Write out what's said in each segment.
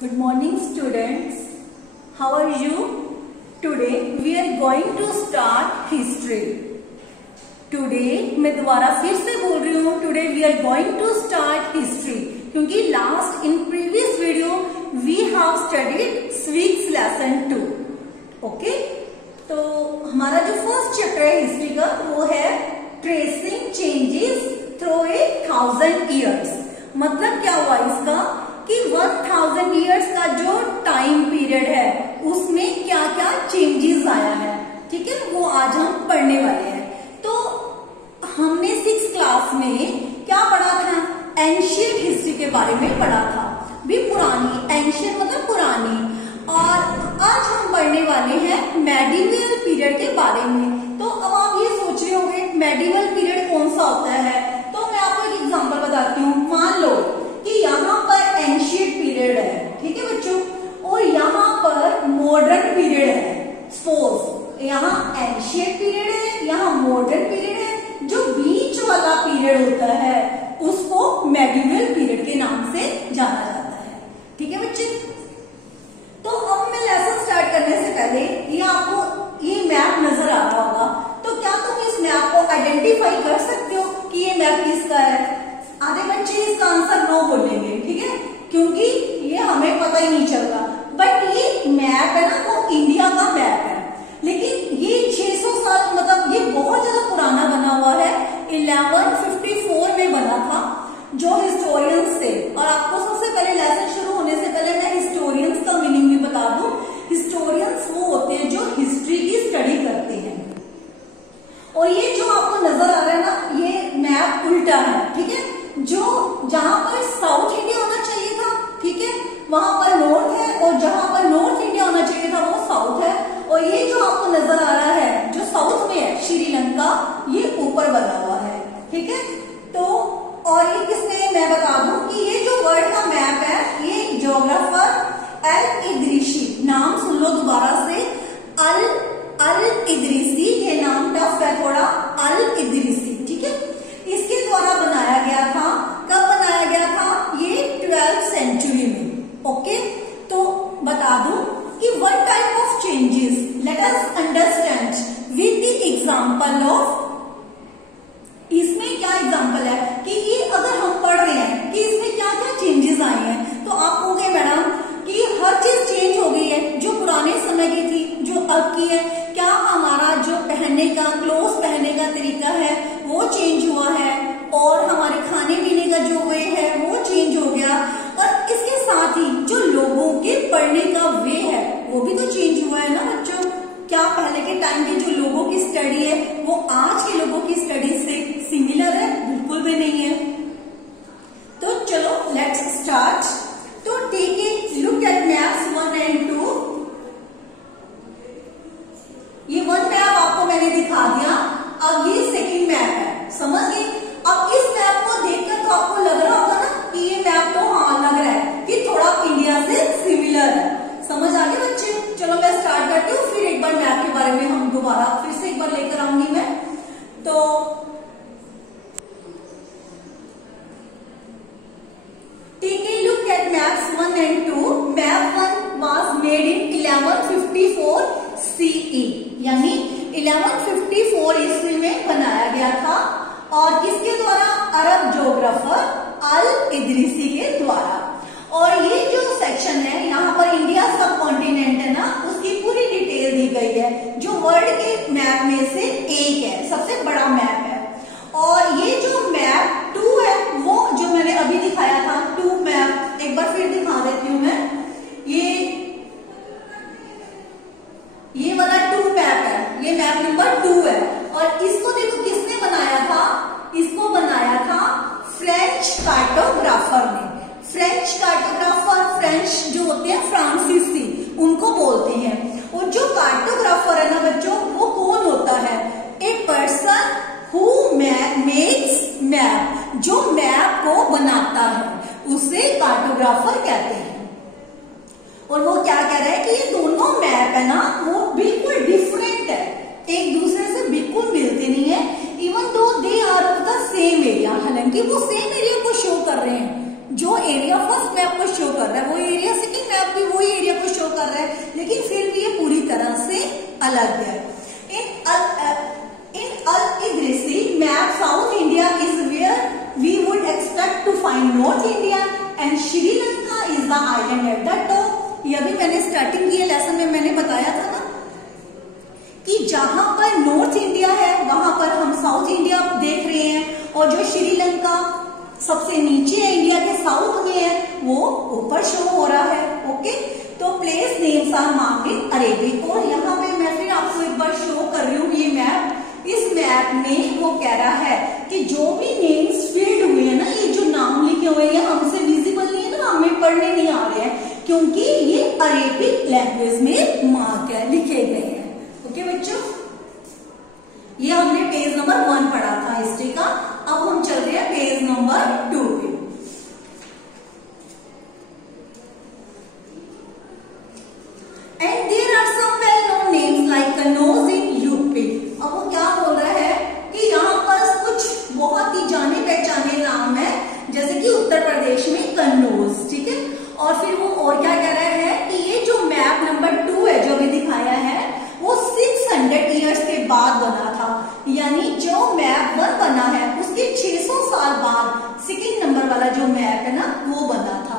Good morning students. How are you? Today we are going to start history. Today मैं दोबारा फिर से बोल रही हूँ Today we are going to start history क्योंकि last in previous video we have studied civics lesson 2. Okay? तो हमारा जो फर्स्ट चैप्टर है हिस्ट्री का वो है ट्रेसिंग चेंजेस थ्रू 1000 years. मतलब क्या हुआ इसका कि 1000 years का जो टाइम पीरियड है उसमें क्या क्या चेंजेस आया है, ठीक है, वो आज हम पढ़ने वाले हैं. तो हमने 6th क्लास में क्या पढ़ा था? एंशियंट हिस्ट्री के बारे में पढ़ा था, भी पुरानी, एंशियंट मतलब पुरानी. और आज हम पढ़ने वाले हैं मेडिवल पीरियड के बारे में. तो अब आप ये सोच रहे होंगे मेडिवल पीरियड कौन सा होता है, तो मैं आपको एक एग्जांपल बताती हूँ. मान लो कि यहाँ पर एंशियंट पीरियड है, ठीक है बच्चों, और यहाँ पर मॉडर्न पीरियड है. सपोज यहाँ एंशियंट पीरियड है, यहाँ मॉडर्न पीरियड है. जो बीच वाला पीरियड होता है उसको मेडिवल पीरियड के नाम से जाना जाता है, ठीक है बच्चे. तो अब मैं लेसन स्टार्ट करने से पहले ये आपको ये मैप नजर आ रहा होगा, तो क्या तुम इस मैप को आइडेंटिफाई कर सकते हो कि ये मैप किसका है? आधे बच्चे इसका आंसर नो बोलेंगे, ठीक है, क्योंकि ये हमें पता ही नहीं चल रहा. बट ये मैप है ना, वो इंडिया का मैप है, लेकिन ये 600 साल मतलब ये बहुत ज्यादा पुराना बना हुआ है. 1154 में बना था. जो हिस्टोरियंस थे, और आपको सबसे पहले लेसन शुरू होने से पहले मैं हिस्टोरियंस का मीनिंग भी बता दूं. हिस्टोरियंस वो होते हैं जो हिस्ट्री की स्टडी करते हैं. और ये जो आपको नजर आ रहा है ना, ये मैप उल्टा है, ठीक है. जो जहां पर साउथ इंडिया होना चाहिए था, ठीक है, वहां पर नॉर्थ है, और जहां पर नॉर्थ इंडिया होना चाहिए था वो साउथ है. और ये जो आपको नजर आ रहा है जो साउथ में है श्रीलंका, ये ऊपर बना हुआ है, ठीक है. तो और ये किसने, मैं बता दूं कि ये जो वर्ल्ड का मैप है ये ज्योग्राफर अल इदरीसी, नाम सुन लो दोबारा से, अल इदरीसी. ये नाम टफ है थोड़ा, अल इदरीसी, ठीक है. इसके द्वारा बनाया गया था. कब बनाया गया था? ये 12th सेंचुरी में. ओके, तो बता दूं कि what type of changes, let us understand with the example of. इसमें क्या एग्जांपल है कि ये अगर हम पढ़ रहे हैं कि इसमें क्या क्या चेंजेस आए हैं, तो आप कहोगे मैडम कि हर चीज चेंज हो गई है, जो पुराने समय की थी जो अब की है. क्या हमारा जो पहनने का, क्लोथ पहनने का तरीका है वो चेंज हुआ है, और हमारे खाने पीने का जो वे है वो चेंज हो गया, और इसके साथ ही जो लोगों के पढ़ने का वे है वो भी तो चेंज हुआ है ना बच्चों. क्या पहले के टाइम की जो लोगों की स्टडी है वो आज के लोगों की स्टडी से सिमिलर है? बिल्कुल भी नहीं है. तो चलो लेट्स स्टार्ट. तो take a look at maps 1 and 2. ये 1 मैप आपको मैंने दिखा दिया. अब ये सेकंड मैप है, समझ गए. अब इस मैप को देखकर तो आपको लग रहा होगा ना कि ये मैप तो हाँ लग रहा है कि थोड़ा इंडिया से सिमिलर है. समझ आ गए बच्चे? चलो मैं स्टार्ट करती हूँ, फिर एक बार मैप के बारे में हम दोबारा फिर से एक बार लेकर आऊंगी मैं. तो take a look at maps 1 and 2. Map 1 was made in 1154 CE, यानी 1154 ईस्वी में बनाया गया था. और किसके द्वारा? अरब ज्योग्राफर अल इदरीसी के द्वारा. और ये जो सेक्शन है यहाँ पर इंडिया सब कॉन्टिनेंट है ना, उसकी पूरी डिटेल दी गई है, जो वर्ल्ड के मैप में से एक है, सबसे बड़ा मैप है. और ये जो मैप 2 है वो जो मैंने अभी दिखाया था 2 मैप, एक बार फिर दिखा देती हूँ मैं. ये वाला 2 मैप है, ये मैप नंबर 2 है. और इसको देखो किसने बनाया था? इसको बनाया था फ्रेंच कार्टोग्राफर ने. फ्रेंच कार्टोग्राफर, फ्रेंच जो होते हैं फ्रांसीसी, उनको बोलते हैं. और जो कार्टोग्राफर है ना बच्चों, वो कौन होता है? A person who makes map, जो मैप को बनाता है उसे कार्टोग्राफर कहते हैं. और वो क्या कह रहा है कि ये दोनों मैप है ना वो बिल्कुल डिफरेंट है, एक दूसरे से बिल्कुल मिलते नहीं है. Even though they are of the same area, हालांकि वो सेम एरिया को शो कर रहे हैं. जो एरिया फर्स्ट मैप को शो कर रहा है वो एरिया सेकंड लेकिन फिर भी ये पूरी तरह से अलग है। In Al-Idrisi map, South India is where we would expect to find North India and Sri Lanka is the island at the top। ये भी मैंने स्टार्टिंग की लेसन में मैंने बताया था ना कि जहां पर नॉर्थ इंडिया है वहां पर हम साउथ इंडिया देख रहे हैं, और जो श्रीलंका सबसे नीचे है इंडिया के साउथ में है वो ऊपर शो हो रहा है। ओके, तो place names are marked in Arabic. और यहाँ पे मैं फिर आपको एक बार शो कर रही हूँ ये मैप। इस मैप में वो कह रहा है कि जो भी नेम्स फील्ड हुए हैं ना, ये जो नाम लिखे हुए हैं हमसे विजिबल नहीं है ना, हमें पढ़ने नहीं आ रहे हैं क्योंकि ये अरेबिक लैंग्वेज में मार्क है, लिखे गए हैं। ओके बच्चों, ये हमने पेज नंबर 1 पढ़ा था हिस्ट्री का। अब हम चल रहे हैं पेज नंबर 2 पे। And there are some well known names like Kannauj in UP. अब वो क्या बोल रहा है कि यहाँ पर कुछ बहुत ही जाने पहचाने नाम है, जैसे कि उत्तर प्रदेश में कन्नौज, ठीक है। और फिर वो और क्या कह रहा है कि ये जो मैप नंबर 2 है जो अभी दिखाया है वो 600 ईयर्स के बाद बना था, यानी जो मैप 1 बना है उसके 600 साल बाद सेकंड नंबर वाला जो मैप है ना वो बना था।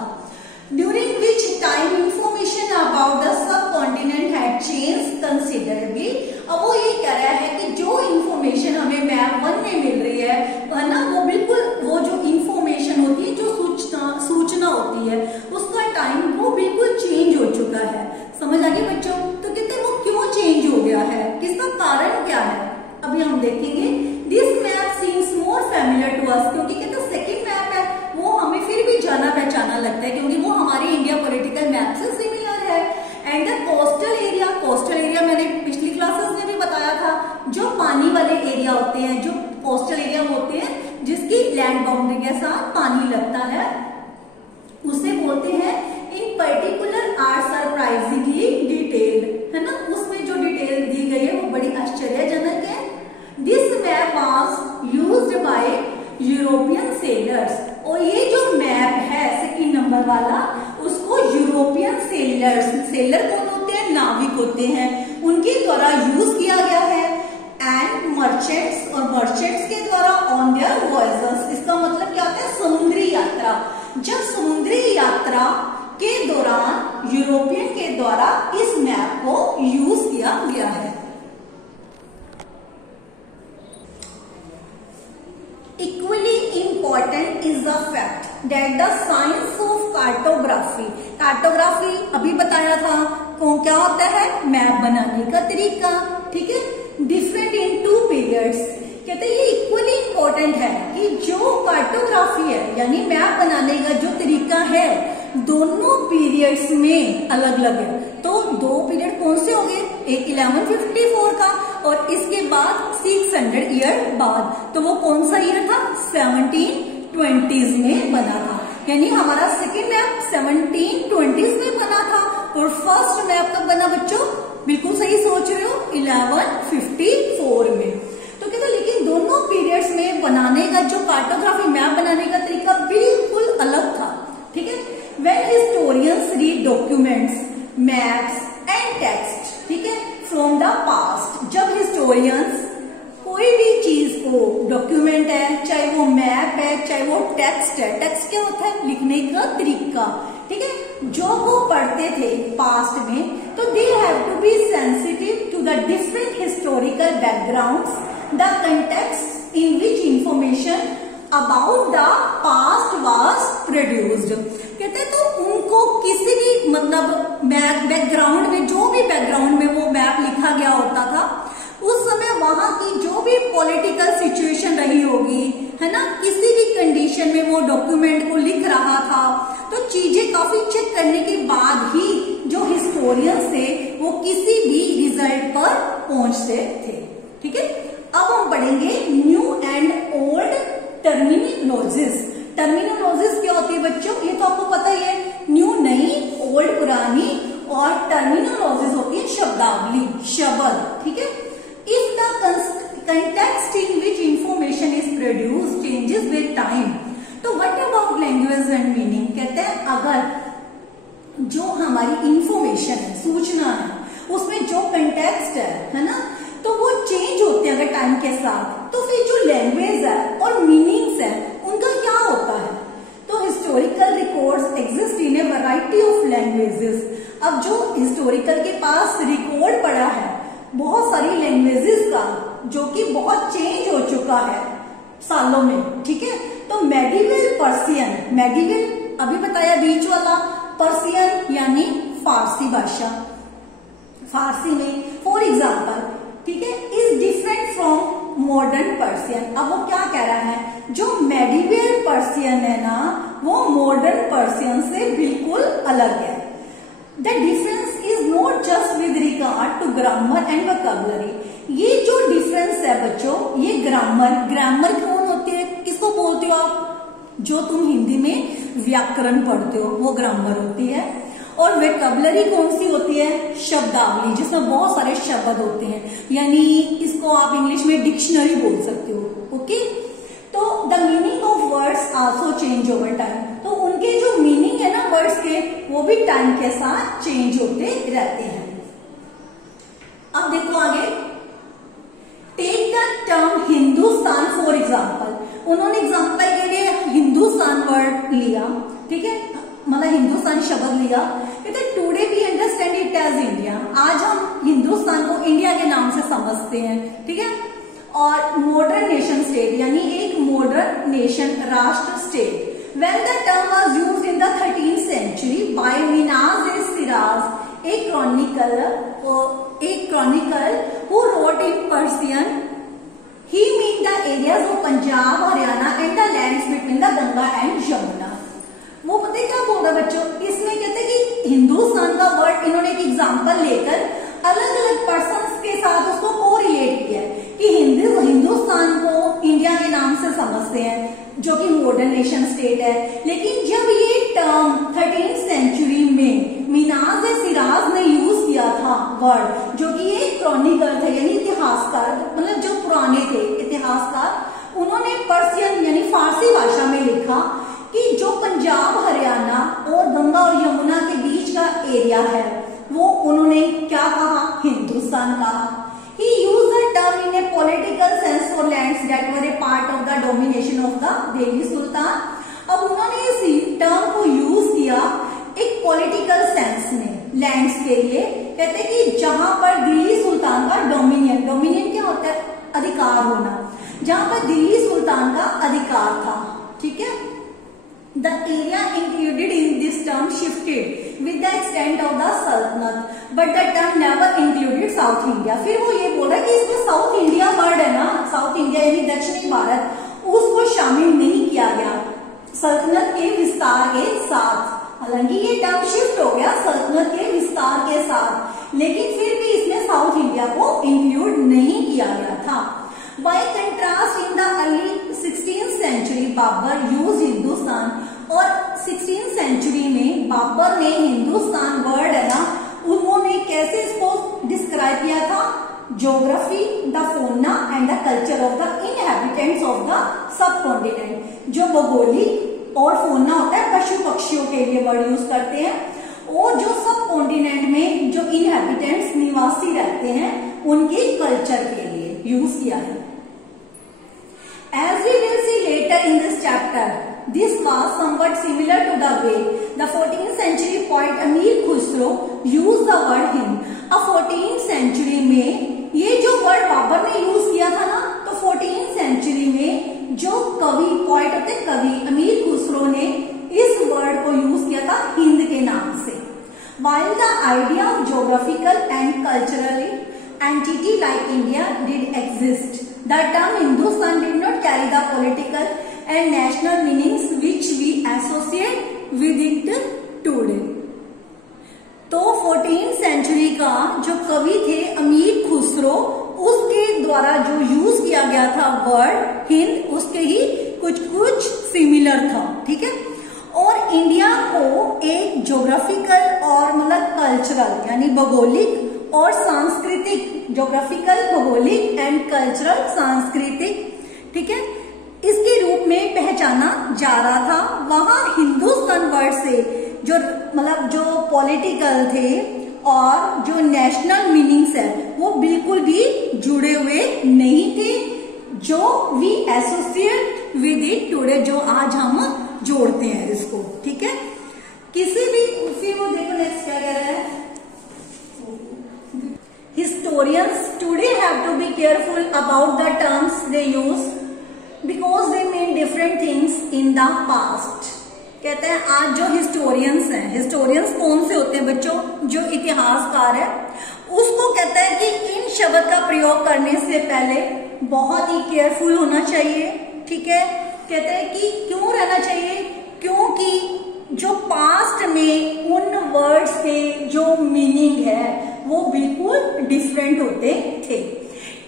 During which time information about the sub continent had changed considerably. अब वो ये कह रहा है कि जो इंफॉर्मेशन हमें मैप 1 में मिल रही है ना, वो बिल्कुल वो जो इंफॉर्मेशन होती है, जो सूचना होती है, उसका टाइम वो बिल्कुल चेंज हो चुका है। समझ आ गई बच्चों? तो कहते वो क्यों चेंज हो गया है, किसका कारण क्या है, अभी हम देखेंगे। This map seems more familiar to us, क्योंकि कहते सेकंड मैप है वो हमें फिर भी जाना पहचाना लगता है क्योंकि वो हमारे इंडिया पॉलिटिकल मैप से सिमिलर है। एंड द कोस्टल एरिया मैंने पिछली क्लासेस में भी बताया था, जो पानी वाले एरिया होते हैं, जो कोस्टल एरिया होते हैं जिसकी लैंड बाउंड्री के साथ पानी लगता है, उसे बोलते हैं in particular are surprisingly detailed, है ना। उसमें जो डिटेल दी गई है वो बड़ी आश्चर्यजनक है। This map was used by European sellers, और ये जो मैप है सेकंड नंबर वाला, उसको यूरोपियन सेलर कौन होते हैं, नाविक होते हैं, उनके द्वारा यूज किया गया है। एंड मर्चेंट्स, और मर्चेंट्स के द्वारा ऑन देयर वॉयजेस। इसका मतलब क्या होता है, समुद्री यात्रा। जब समुद्री यात्रा के दौरान यूरोपियन के द्वारा इस मैप को यूज किया गया है। Equally important is the fact that the science of cartography अभी बताया था कौन क्या होता है, मैप बनाने का तरीका, ठीक है। डिफरेंट इन 2 पीरियड्स, कहते हैं ये इक्वली इम्पोर्टेंट है कि जो कार्टोग्राफी है यानी मैप बनाने का जो तरीका है दोनों पीरियड्स में अलग अलग है। तो 2 पीरियड कौन से हो गए, एक 1154 का और इसके बाद 600 ईयर बाद, तो वो कौन सा ईयर था, 1720s में बना था। यानी हमारा सेकेंड मैप 1720s में बना था और फर्स्ट मैप कब बना बच्चों, बिल्कुल सही सोच रहे हो, 1154 में। तो कहते लेकिन दोनों पीरियड्स में बनाने का जो कार्टोग्राफी मैप बनाने का तरीका बिल्कुल अलग था, ठीक है। When historians read documents, maps and text, ठीक है, फ्रॉम द पास्ट, जब हिस्टोरियंस कोई भी चीज को, डॉक्यूमेंट है, चाहे वो मैप है, चाहे वो टेक्स्ट है, टेक्स्ट क्या होता है, लिखने का तरीका, ठीक है, जो वो पढ़ते थे पास्ट में, तो they have to be sensitive to the different historical backgrounds, the context in which information about the past was produced. कहते तो उनको किसी भी मतलब बैकग्राउंड में, जो भी बैकग्राउंड में वो मैप लिखा गया होता था, उस समय वहां की जो भी पॉलिटिकल सिचुएशन रही होगी, है ना, किसी भी कंडीशन में वो डॉक्यूमेंट को लिख रहा था, तो चीजें काफी चेक करने के बाद ही जो हिस्टोरियंस थे वो किसी भी रिजल्ट पर पहुंचते थे, ठीक है। अब हम पढ़ेंगे new and old terminologies. Terminologies क्या होती है बच्चों, ये तो आपको पता ही है, न्यू नई, ओल्ड पुरानी, और टर्मिनोलॉजीज होती है शब्दावली, शब्द, ठीक है। If the context in which information is produced changes with time, तो what about language and meaning? कहते हैं अगर जो हमारी इंफॉर्मेशन इंफॉर्मेशन है, सूचना है, उसमें जो कंटेक्स्ट है ना, तो वो चेंज होते हैं अगर टाइम के साथ। तो फिर जो लैंग्वेज है और मीनिंग्स है उनका क्या होता है? तो historical records exist in A variety of languages. अब जो हिस्टोरिकल के पास रिकॉर्ड पड़ा है बहुत सारी लैंग्वेजेस का, जो कि बहुत चेंज हो चुका है सालों में, ठीक है। तो मेडिवल पर्सियन, मेडिवल अभी बताया बीच वाला, पर्सियन यानी फारसी भाषा, फारसी में फॉर एग्जाम्पल, ठीक है, is different from modern Persian. अब वो क्या कह रहा है, जो मेडिवल पर्सियन है ना वो मॉडर्न पर्सियन से बिल्कुल अलग है। The difference is not just with regard to grammar and vocabulary. ये जो डिफरेंस है बच्चों, ये ग्रामर, ग्रामर कौन होती है, किसको बोलते हो आप? जो तुम हिंदी में व्याकरण पढ़ते हो वो ग्रामर होती है। और वोकैबुलरी कौन सी होती है? शब्दावली, जिसमें बहुत सारे शब्द होते हैं, यानी इसको आप इंग्लिश में डिक्शनरी बोल सकते हो। ओके, तो the meaning of words also change over time. तो उनके जो मीनिंग है ना वर्ड्स के, वो भी टाइम के साथ चेंज होते रहते हैं। अब देखो आगे, take the term Hindustan for example. उन्होंने एग्जाम्पल के लिए हिंदुस्तान वर्ड लिया, ठीक है, मतलब हिंदुस्तान शब्द लिया। कहते today we understand it as India. आज हम हिंदुस्तान को इंडिया के नाम से समझते हैं, ठीक है। और मॉडर्न नेशन स्टेट, यानी एक मॉडर्न नेशन, राष्ट्र, state. When the term was used in the 13th century by Minaz-e-Siraz, a chronicle who wrote in Persian, he meant the areas of Punjab, Haryana and the lands between the Ganga and Yamuna. वो पता क्या बोल रहा है बच्चों, इसमें कहते हैं कि हिंदुस्तान का वर्ड इन्होंने एक एग्जाम्पल लेकर अलग अलग पर्सन्स के साथ उसको कोरिलेट किया है कि हिंदुस्तान को इंडिया के नाम से समझते हैं, जो कि मॉडर्न नेशन स्टेट है। लेकिन जब ये टर्म 13th सेंचुरी में मिनाज-ए-सिराज ने यूज किया था वर्ड, जो कि ये क्रॉनिकल थे यानी इतिहासकार, मतलब जो पुराने थे इतिहासकार, उन्होंने पर्सियन यानी फारसी भाषा में लिखा कि जो पंजाब, हरियाणा और गंगा और यमुना के बीच का एरिया है वो उन्होंने क्या कहा, हिंदुस्तान कहा। He used the term in a political sense for lands that were a part of the domination of the Delhi Sultan. अब उन्होंने इस टर्म को यूज किया एक पॉलिटिकल सेंस में लैंड्स के लिए। कहते हैं कि जहां पर दिल्ली सुल्तान का डोमिनियन, डोमिनियन क्या होता है, अधिकार होना, जहां पर दिल्ली सुल्तान का अधिकार था, ठीक है। The area included in this term shifted with the extent of the Sultanate, but the term never included South India. फिर वो ये बोल रहा है कि इसमें साउथ इंडिया वर्ड है ना, साउथ इंडिया यानी दक्षिणी भारत, उसको शामिल नहीं किया गया सल्तनत के विस्तार के साथ। हालांकि ये टर्म शिफ्ट हो गया सल्तनत के विस्तार के साथ, लेकिन फिर भी इसमें साउथ इंडिया को इंक्लूड नहीं किया गया था। By contrast, in the early 16th century, Babar used Hindustan, और 16th सेंचुरी में बाबर ने हिंदुस्तान वर्ड है ना, उन्होंने कैसे इसको डिस्क्राइब किया था, geography, the fauna and the culture of the inhabitants of the sub continent. जो भौगोलिक और फौना होता है पशु पक्षियों के लिए वर्ड यूज करते हैं, और जो सब कॉन्टिनेंट में जो इनहैबिटेंट्स निवासी रहते हैं उनके कल्चर के लिए यूज किया है। As we will see later in this chapter, this was somewhat similar to the way the 14th century poet Amir Khusro used the word Hind. अब 14th century में ये जो वर्ड बाबर ने यूज किया था ना, तो 14th century में जो कवि, पोएट होते कवि, अमीर खुसरो ने इस वर्ड को यूज किया था हिंद के नाम से। While the idea of geographical and culturally entity like India did exist, the term Hindustan did not carry the political and national meanings which we associate with it today. तो 14th century का जो कवि थे अमीर खुसरो, उसके द्वारा जो use किया गया था वर्ड हिंद, उसके ही कुछ कुछ सिमिलर था, ठीक है। और इंडिया को एक ज्योग्राफिकल और मतलब कल्चरल यानी भौगोलिक और सांस्कृतिक, ज्योग्राफिकल, भौगोलिक एंड कल्चरल, सांस्कृतिक, ठीक है, इसके रूप में पहचाना जा रहा था। वहां हिंदुस्तान वर्ड से जो मतलब जो पॉलिटिकल थे और जो नेशनल मीनिंग्स है वो बिल्कुल भी जुड़े हुए नहीं थे, जो we associate with it today, जो आज हम जोड़ते हैं इसको। ठीक है, किसी भी, फिर वो देखो नेक्स्ट क्या कह रहा है, historians today have to be careful about the terms they use because they mean different things in the past। कहते हैं आज जो हिस्टोरियंस हैं, हिस्टोरियंस कौन से होते हैं बच्चों, जो इतिहासकार है, उसको कहता है कि इन शब्द का प्रयोग करने से पहले बहुत ही केयरफुल होना चाहिए। ठीक है, कहते हैं कि क्यों रहना चाहिए, क्योंकि जो पास्ट में उन वर्ड्स के जो मीनिंग है वो बिल्कुल डिफरेंट होते थे।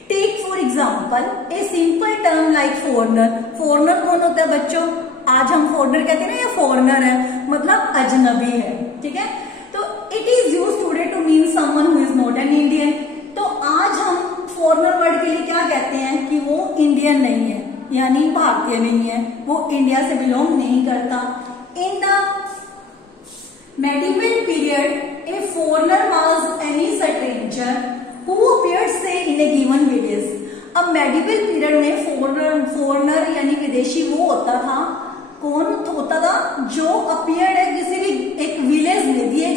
Take for example a simple term like foreigner. Foreigner कौन होता है बच्चों, आज हम फॉरनर कहते हैं ना, ये फॉरनर है मतलब अजनबी है। ठीक है, तो it is use today to mean someone who is not an Indian. तो आज हम फॉरनर वर्ड के लिए क्या कहते हैं कि वो इंडियन नहीं है, यानी भारतीय नहीं है, वो इंडिया से बिलोंग नहीं करता। In the medieval period, a foreigner was any stranger who appeared say in a given village। अब मेडिवल पीरियड में फोरनर यानी विदेशी वो होता था, कौन होता था, जो अपीयर्ड है किसी भी एक विलेज में, दिए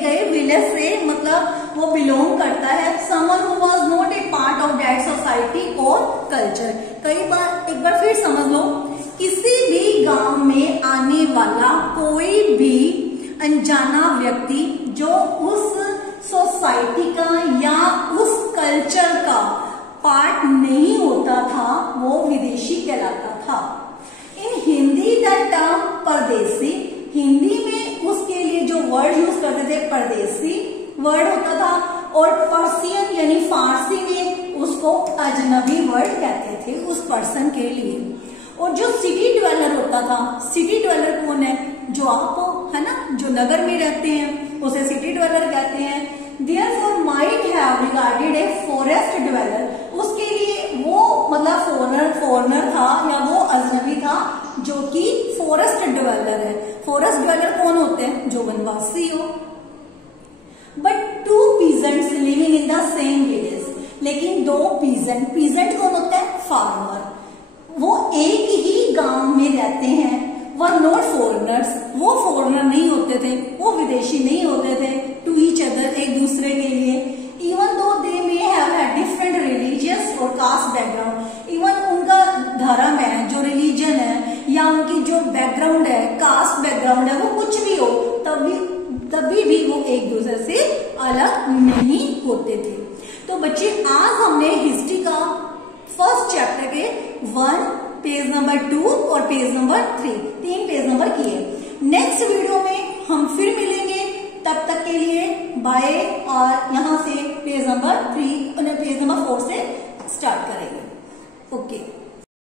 गए विलेज से मतलब वो बिलोंग करता है। Someone who was not a part of that society और कल्चर। कई बार एक बार फिर समझ लो, किसी भी गांव में आने वाला कोई भी अनजाना व्यक्ति जो उस सोसाइटी का या उस कल्चर का पार्ट नहीं होता था वो विदेशी कहलाता था। इन हिंदी द टर्म परदेसी, हिंदी में उसके लिए जो वर्ड यूज करते थे परदेसी वर्ड होता था, और पर्सियन यानी फारसी में उसको अजनबी वर्ड कहते थे उस पर्सन के लिए। और जो सिटी ड्वेलर होता था, सिटी ड्वेलर कौन है, जो आप है ना, जो नगर में रहते हैं उसे सिटी ड्वेलर कहते हैं। Therefore might have regarded a forest dweller, उसके लिए वो मतलब फॉरनर था या वो अजनबी था जो कि फॉरेस्ट ड्वेलर है। फॉरेस्ट ड्वेलर कौन होते हैं, जो वनवासी हो। But two peasants living in the same village, लेकिन दो पीजेंट कौन होते हैं, फार्मर, वो एक ही गांव में रहते हैं, वर नॉट फॉरनर्स, वो फॉरनर नहीं होते थे, वो विदेशी नहीं होते थे, टू ईच अदर, एक दूसरे के लिए। Even though they may have had different religious और कास्ट बैकग्राउंड, इवन उनका धर्म है, जो रिलीजन है या उनकी जो बैकग्राउंड है, कास्ट बैकग्राउंड है, वो कुछ भी हो, तभी भी वो एक दूसरे से अलग नहीं होते थे। तो बच्चे आज हमने हिस्ट्री का फर्स्ट चैप्टर के 1, पेज नंबर 2 और पेज नंबर 3, 3 पेज नंबर किए। नेक्स्ट वीडियो में हम फिर मिलेंगे, तब तक के लिए बाय। और यहाँ से पेज नंबर 3 और पेज नंबर 4 से स्टार्ट करेंगे। ओके।